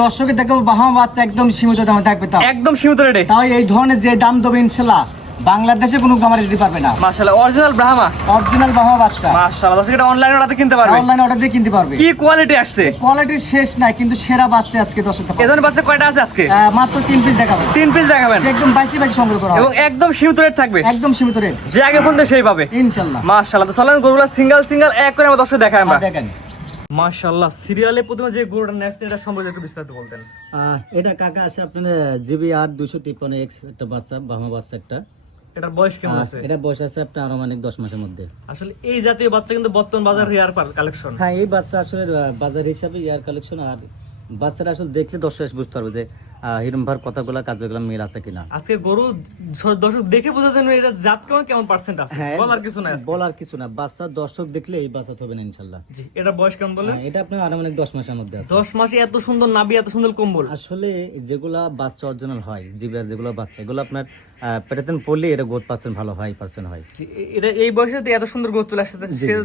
দর্শকের দেখো বাহামা বাচ্চা একদম সীমিত দামে থাকবে, তাও একদম সীমিত রেটে। তাও এই ধরনের যে দাম দেবে ইনশাআল্লাহ বাংলাদেশে কোনো খামারে দিতে পারবে না। মাশাআল্লাহ, অরিজিনাল ব্রাহ্মা, অরিজিনাল বাহামা বাচ্চা। মাশাআল্লাহ, দর্শক এটা অনলাইনে অর্ডার কিনতে পারবে, অনলাইনে অর্ডার দিয়ে কিনতে পারবে। কি কোয়ালিটি আসছে, কোয়ালিটি শেষ নাই, কিন্তু সেরা বাচ্চা আজকে দর্শক এই ধরনের বাচ্চা কয়টা আছে আজকে? মাত্র 3 পিস দেখাবেন। 3 পিস দেখাবেন, একদম বাইসি সংগ্রহ করা এবং হবে একদম সীমিত রেট থাকবে, একদম সীমিত রেট, যে আগে ফোন দিয়ে সেই পাবে ইনশাআল্লাহ। মাশাআল্লাহ। তো চলেন গরুগুলা সিঙ্গেল সিঙ্গেল এক করে আমরা দর্শক দেখাই আমরা। দেখেন মাশাআল্লাহ, সিরিয়ালে প্রথমে যে গরুটা নেক্সট এটা সম্পর্কে একটু বিস্তারিত বলতেন। এটা কাকা আছে আপনার জিবিআর 253 এক্স একটা বাচ্চা, বাহামা বাচ্চা একটা। এটার বয়স কেমন আছে? এটা বয়স আছে আপনার আনুমানিক 10 মাসের মধ্যে। আসলে এই জাতীয় বাচ্চা কিন্তু বর্তমান বাজার হেয়ার কালেকশন। হ্যাঁ, এই বাচ্চা আসলে বাজার হিসাবে ইয়ার কালেকশন। আর বাচ্চাটা আসলে দেখলে দর্শক বুঝতে পারবে যে হিরম ভার কথাগুলো কাজগুলো মিল আছে কিনা। আজকে গরু দর্শক দেখে বোঝা যায় এটা জাত কেমন পার্সেন্ট আছে, বলার কিছু নাই, বলার কিছু না। বাচ্চা দর্শক দেখলে এই বাচ্চা হবে না ইনশাআল্লাহ। জি, এটা বয়স কেমন বলেন? এটা আপনার আনুমানিক 10 মাসের মধ্যে আছে। 10 মাসে এত সুন্দর নাভি, এত সুন্দর কম্বল। আসলে যেগুলা বাচ্চা অরিজিনাল হয়, জিবিআর যেগুলো বাচ্চা, এগুলো আপনার পেটেন পড়লে এটা গ্রোথ পার্সেন্ট ভালো হয়, পার্সেন্ট হয়। এটা এই বয়সে যদি এত সুন্দর গ্রোথ চলে আসছে,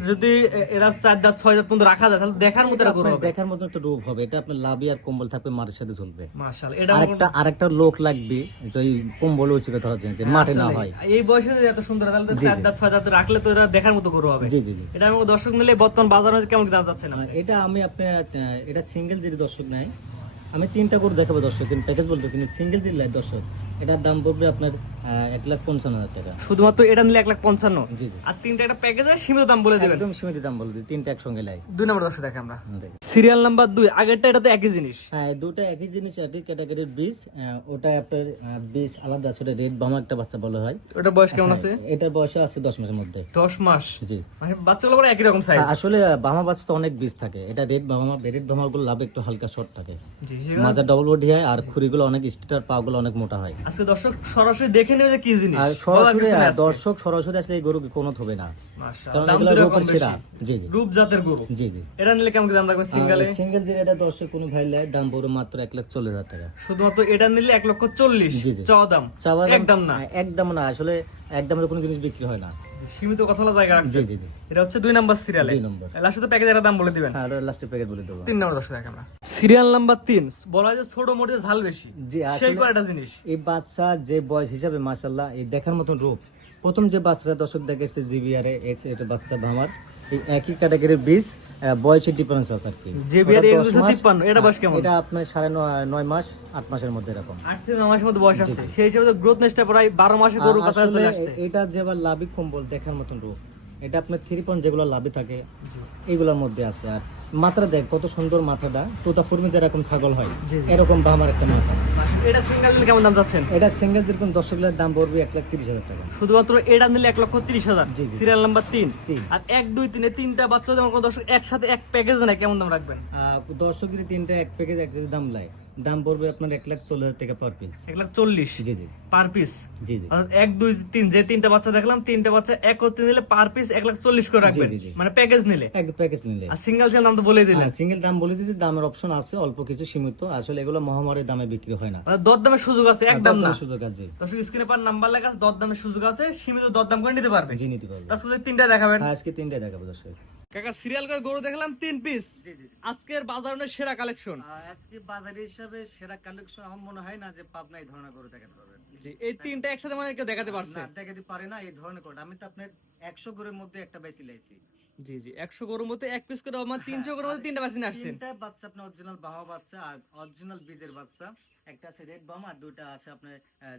যদি এরা 4 দাঁত 6 দাঁত পর্যন্ত রাখা যায় তাহলে দেখার মতো একটা গরু হবে, দেখার মতো একটা রূপ হবে। এটা আপনার লাভি আর কম্বল থাকবে, মাঠের সাথে ঝুলবে। মাশাআল্লাহ। এটা আরেকটা লোক লাগবে যে ওই কম্বল ওইসবে ধরার জন্য, মাঠে না হয়। এই বয়সে যদি এত সুন্দর তাহলে 4 দাঁত 6 দাঁত রাখলে তো এটা দেখার মতো গরু হবে। জি জি জি। এটা আমাকে দর্শক নিলে বর্তমান বাজারে কেমন দাম যাচ্ছে না? এটা আমি আপনার এটা সিঙ্গেল যদি দর্শক নেয়, আমি 3টা গরু দেখাবো দর্শক, কিন্তু প্যাকেজ বলতে, কিন্তু সিঙ্গেল যদি নেয় দর্শক, এটার দাম পড়বে আপনার 1,55,000 টাকা। শুধুমাত্র এটা নিলে 1,55,000। জি জি, আর 3টা একটা প্যাকেজে সীমিত দাম বলে দিবেন, একদম সীমিত দাম বলে দিই। 3টা একসঙ্গে লাই। 2 নম্বর দর্শক দেখে আমরা সিরিয়াল নাম্বার 2। আগেরটা এটা তো একই জিনিস। হ্যাঁ, দুটো একই জিনিস, একই ক্যাটাগরির বীজ। ওটা আপনার বীজ আলাদা আছে, ওটা রেড বামা একটা বাচ্চা বলা হয়। ওটা বয়স কেমন আছে? এটার বয়স আছে 10 মাসের মধ্যে। 10 মাস? জি। মানে বাচ্চাগুলো পুরো একই রকম সাইজ। আসলে বামা বাচ্চা তো অনেক বীজ থাকে। এটা রেড বামা গুলো লাভ একটু হালকা শর্ট থাকে, জি জি। মাজা ডবল বডি হয়, আর খুরিগুলো অনেক স্টিটার, পা গুলো অনেক মোটা হয়। আজকে দর্শক সরাসরি দেখে নেবে যে কি জিনিস, আর সরাসরি দর্শক সরাসরি আসলে এই গরু কোনো হবে না, কারণ এগুলো রূপের সেরা। জি জি, রূপ জাতের গরু। জি জি। এটা নিলে কেমন দাম রাখবেন সিঙ্গেলে? সিঙ্গেল যে এটা দর্শক কোনো ভাই লাই, দাম পড়বে মাত্র 1,40,000 টাকা। শুধুমাত্র এটা নিলে 1,40,000। জি জি। চাওয়া দাম একদম না, একদম না। আসলে একদম কোনো জিনিস বিক্রি হয় না। সীমিত কথা বলা জায়গা রাখছে। জি জি জি। এটা হচ্ছে 2 নাম্বার সিরিয়ালে। 2 নম্বর। লাস্টে তো প্যাকেজের দাম বলে দিবেন। আর লাস্টে প্যাকেট বলে দেবো। 3 নাম্বার দর্শক দেখে আমরা সিরিয়াল নাম্বার 3। বলা হয় যে ছোট মোটে ঝাল বেশি, জি। সেই কয়টা জিনিস। এই বাচ্চা যে বয়স হিসাবে মাশাআল্লাহ এই দেখার মতন রূপ। প্রথম যে বাচ্চাটা দর্শক দেখেছে জিবিআর এক্স, এটা বাচ্চা ভামার, এই একই ক্যাটাগরির বীজ, বয়সের ডিফারেন্স আছে আর কি। জিবিআর 253, এটা বয়স কেমন? এটা আপনার 9.5 মাস 8 মাসের মধ্যে এরকম। 8 থেকে 9 মাসের মধ্যে বয়স আছে, সেই হিসেবে তো গ্রোথ নেসটা প্রায় 12 মাসে গরুর কথা চলে আসছে। এটা যেবার লাভি কম্বল দেখার মতন রূপ, এটা আপনার 3 পয়েন্ট যেগুলো লাভি থাকে এইগুলোর মধ্যে আছে। আর মাথা দেখ কত সুন্দর, মাথাটা তোতাপুরমি যেরকম ছাগল হয় এরকম ভামার একটা মাথা। এটা সিঙ্গেল নিলে কেমন দাম যাচ্ছেন? এটা সিঙ্গেল যেরকম দর্শকের দাম পড়বে 1,30,000 টাকা। শুধুমাত্র এটা নিলে 1,30,000। জি জি। Serial number 3। তিন। আর 1 2 3 এ 3টা বাচ্চা যেমন কোন দর্শক একসাথে এক প্যাকেজ নেয়, কেমন দাম রাখবেন? দর্শকের 3টা এক প্যাকেজ এক দাম লাই, দাম পড়বে আপনার 1,40,000 টাকা পার পিস। 1,40,000 জি জি পার পিস। জি জি। 1 2 3 যে 3টা বাচ্চা দেখলাম, 3টা বাচ্চা এক করতে নিলে পার পিস 1,40,000 করে রাখবেন, জি, জি। মানে প্যাকেজ নিলে। এক প্যাকেজ নিলে। আর সিঙ্গেল দাম তো বলে দিলেন। সিঙ্গেল দাম বলে দিয়েছি, দামের অপশন আছে অল্প কিছু সীমিত। আসলে এগুলো মহামারীর দামে বিক্রি হয় না, মানে দরদামের সুযোগ আছে, একদম না। সুযোগ আছে। দর্শক স্ক্রিনে পার নাম্বার লেখা আছে, দরদামের সুযোগ আছে, সীমিত দরদাম করে নিতে পারবে। জি, নিতে পারবে। তার সাথে 3টা দেখাবেন। আজকে 3টাই দেখাবো দর্শক। কাকা সিরিয়াল করে গরু দেখলাম 3 পিস। আজকের বাজারের সেরা কালেকশন। আজকে বাজার হিসাবে সেরা কালেকশন আমার মনে হয় না যে পাবনা এই ধরনের গরু দেখাতে পারবে। জি, এই 3টা একসাথে মানে কেউ দেখাতে পারছে না, দেখাতে পারে না এই ধরনের গরু। আমি তো আপনার 100 গরুর মধ্যে একটা বেশি লাইছি। জি জি, 100 গরুর মধ্যে এক পিস করে আমার 300 গরুর মধ্যে 3টা বাসিনে আসছেন। 3টা বাচ্চা আপনার অরিজিনাল বাহা বাচ্চা, আর অরিজিনাল বীজের বাচ্চা। একটা আছে রেড বাম, আর দুটো আছে আপনার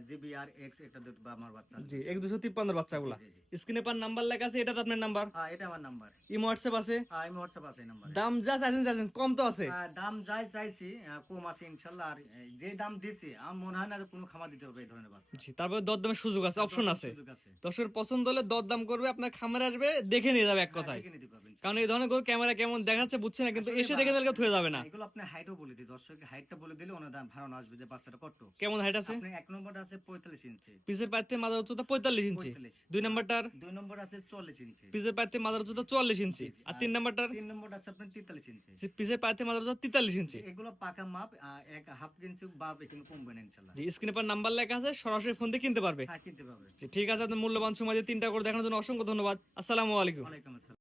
জিবিআর এক্স, একটা দুটো বামার বাচ্চা। জি, 253 বাচ্চাগুলা। স্ক্রিনে পার নাম্বার লেখা আছে, এটা তো আপনার নাম্বার। হ্যাঁ, এটা আমার নাম্বার। ইমো হোয়াটসঅ্যাপ আছে? হ্যাঁ, আমি হোয়াটসঅ্যাপ আছে এই নাম্বার। দাম যা চাইছেন কম তো আছে? দাম যাই চাইছি কম আছে ইনশাআল্লাহ। আর যে দাম দিছি আমার মনে হয় না যে কোনো খামার দিতে হবে এই ধরনের বাচ্চা। জি, তারপরে দরদামের সুযোগ আছে, অপশন আছে। সুযোগ আছে। দর্শকের পছন্দ হলে দরদাম করবে, আপনার খামারে আসবে, দেখে নিয়ে যাবে এক কথায়। দেখে নিতে পারবেন। কারণ এই ধরনের গরু ক্যামেরা কেমন দেখাচ্ছে বুঝছে না, কিন্তু এসে দেখে নিলে থয়ে যাবে না। এগুলো আপনি হাইটও বলে দিই, দর্শকের হাইটটা বলে দিলে ওনার ধারণা আসবে যে বাচ্চাটা কত। কেমন হাইট আছে? আপনি 1 নম্বরটা আছে 45 ইঞ্চি, পিসের পাইতে মাথার উচ্চতা 45 ইঞ্চি। 2 নাম্বারটার 2 নম্বর আছে 44 ইঞ্চি, পিসের পাইতে মাথার উচ্চতা 44 ইঞ্চি। আর 3 নাম্বারটার 3 নম্বরটা আছে আপনার 43 ইঞ্চি। পিসের পাইতে মাথার উচ্চতা 43 ইঞ্চি। এগুলো পাকা মাপ, এক হাফ ইঞ্চি বা এখানে কমবে না ইনশাআল্লাহ। জি, স্ক্রিনে পার নাম্বার লেখা আছে, সরাসরি ফোন দিয়ে কিনতে পারবে। হ্যাঁ, কিনতে পারবে। জি, ঠিক আছে। আপনার মূল্যবান সময় দিয়ে 3টা করে দেখানোর জন্য অসংখ্য ধন্যবাদ। আসসালামু আলাইকুম। ওয়ালাইকুম আসসালাম।